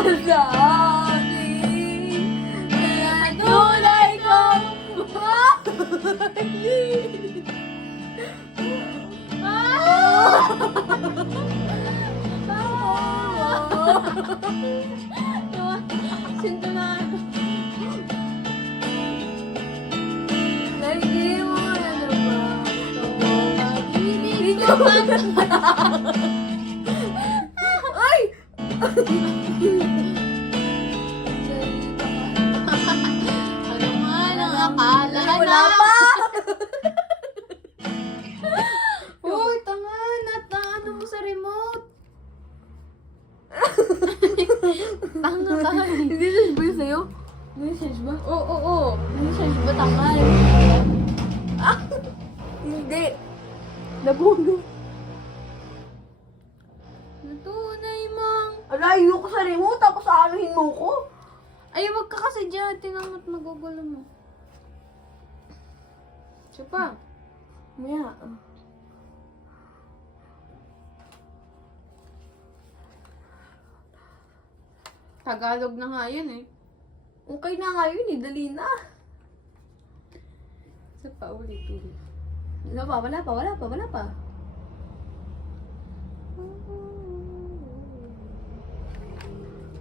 sa akin. Kaya tunay kong mahalin. Sinto na ako. Hindi mo ano ba? Hindi ko Ay! Ano man ang akala na? Wala pa! Uy, tanga. Ano mo sa remote? Tanga ka. Hindi siya ba yun sa'yo? Message ba? Oo. Message ba tangal? Hindi. Nabuno. Natunay mang. Alayo ko sa remote tapos aanuhin mo ko. Ay, wag ka kasi dyan. Tinangat magugulo mo. Siya pa. Maya. Tagalog na nga yun eh. Okay na nga yun eh. Dali na. Isa pa, ulit. Wala pa.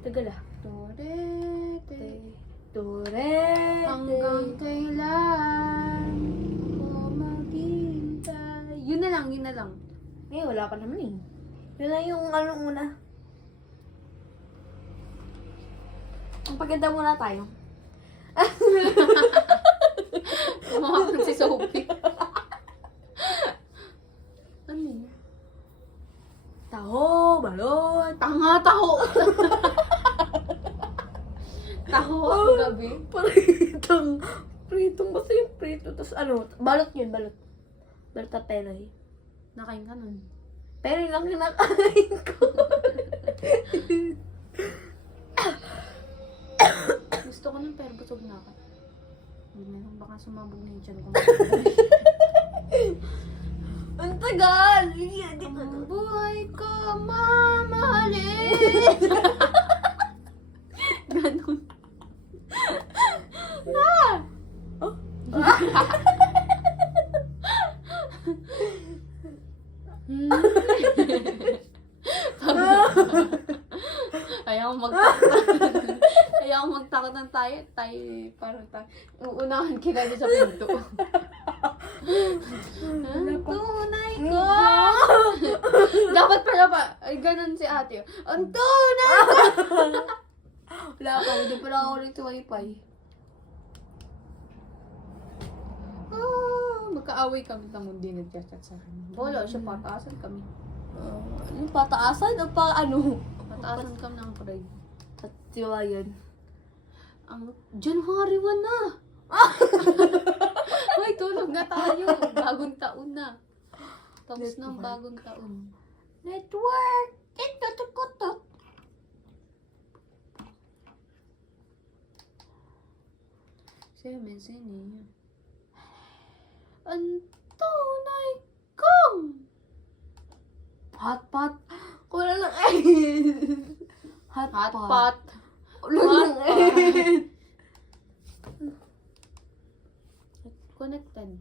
Tagal ah. Torete. Turete. Hanggang kailan ko maghintay. Yun na lang. Eh, wala pa naman eh. Yun na yung ano una. Ang paganda muna tayo. Umakakot si Sophie. Ano yun? Taho, balot. Tanga, taho! Taho ako gabi. Pritong basta yung prito. Tapos ano, balot yun, balot. Balot at teloy. Nakain ka nun. Teloy lang kinakain ko. Gusto ko nun pero busog na ako. Hindi na lang baka sumabog na yung tiyan ko. Ang tagal! Hindi ko Ang buhay ko mamahalin! Ganon. Ayaw magtakot ng tayo parang tayo. Uunahan kita sa pinto. Ang tunay ko! Dapat pala pa, ay ganun si ate. Ang tunay ko! Wala ako, hindi pala ako ulit sa wifi. Magkaaway kami sa mundi nag-chat sa akin. Wala siya, pataasan kami. Yung pataasan o pa ano? Pataasan kami ng pride. At siwa yan. Ang January 1 na! Hoy, tulog na tayo. Bagong taon na. Tapos ng bagong taon. Network! Ito. Sini. Ang tunay kong Hotpot. Wala lang eh. hotpot. Wala lang eh. Connected.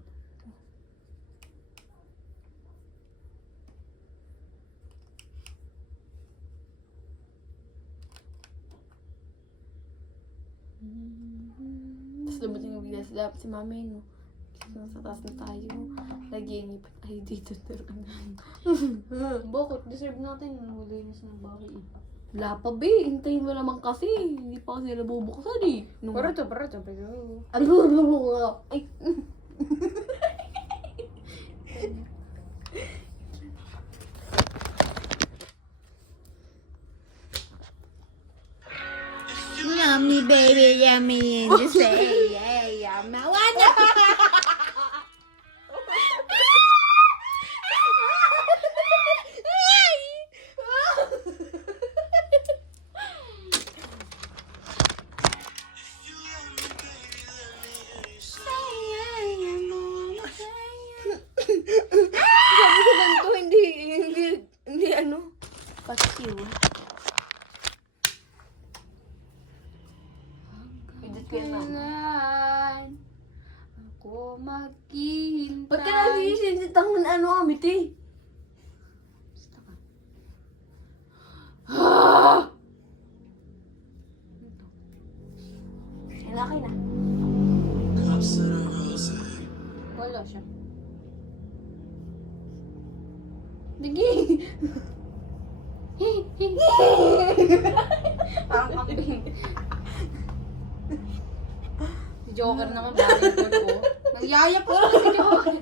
Tapos dumating yung bigla sila si mami, no? Kasi nasa taas na tayo. Nag-iinip. Ay, dito na. Bakit? Deserve natin. Malinis ng bahay. Wala pa, be. Hintayin mo naman kasi. Hindi pa kasi nabubuksan eh. Pero. Ay. Yummy baby, yummy. Just say, yeah, yummy. Wala! Sabi ko lang to, hindi ano, pasiw. ano kami, te? Lalaki na. Wala siya. Digi! Parang kambing. Si Joker naman, bakit ko? Nagyaya po si Joker.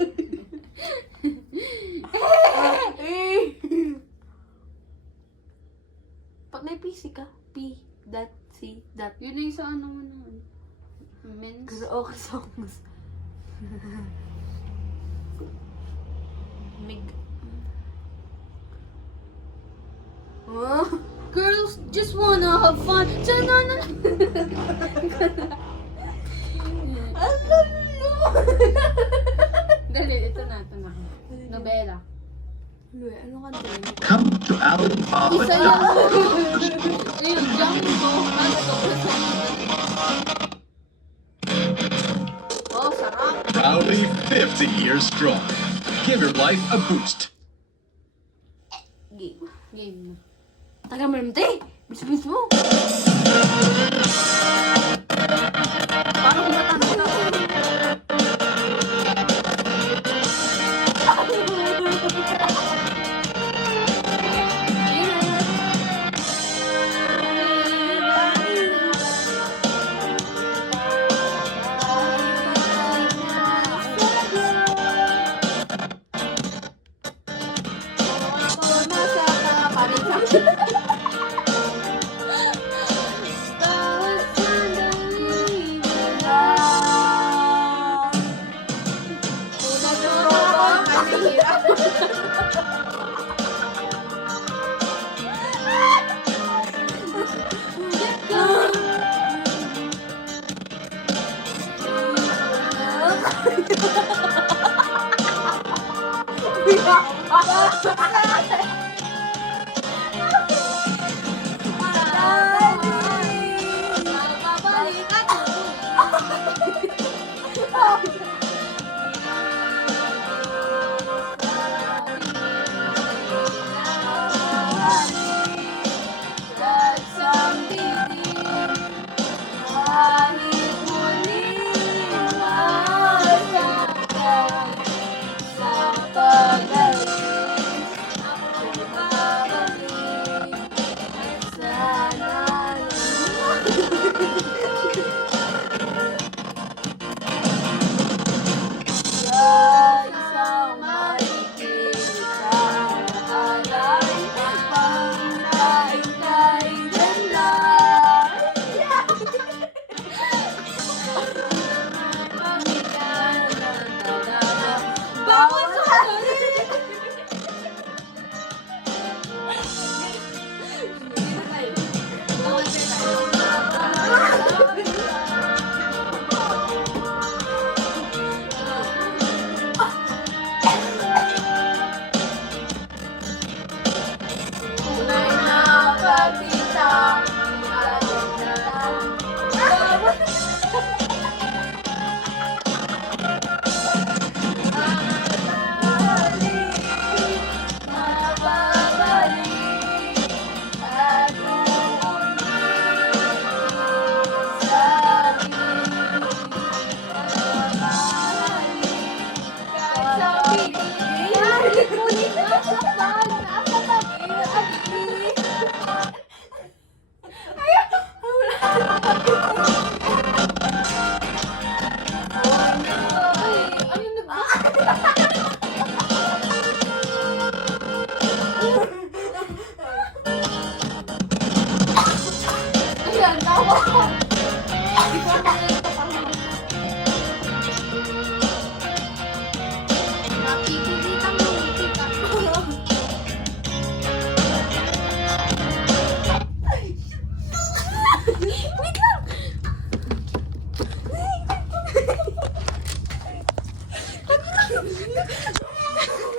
Pag may PC ka, P, dot, C, dot. Yun na yung sa ano mo na. Men's. Karaoke songs. Mig. Oh. Girls just wanna have fun. Chanana. Dali, ito na. Nobela. Ano kanta yun? Come to our Isa Papa. lang. Ayun, Django. Ano to? Oh, sarap. Proudly 50 years strong. Give your life a boost. Game. Game na. Taga mo naman, te. Bis mo. Paano kung matanong na ako? Wait lang!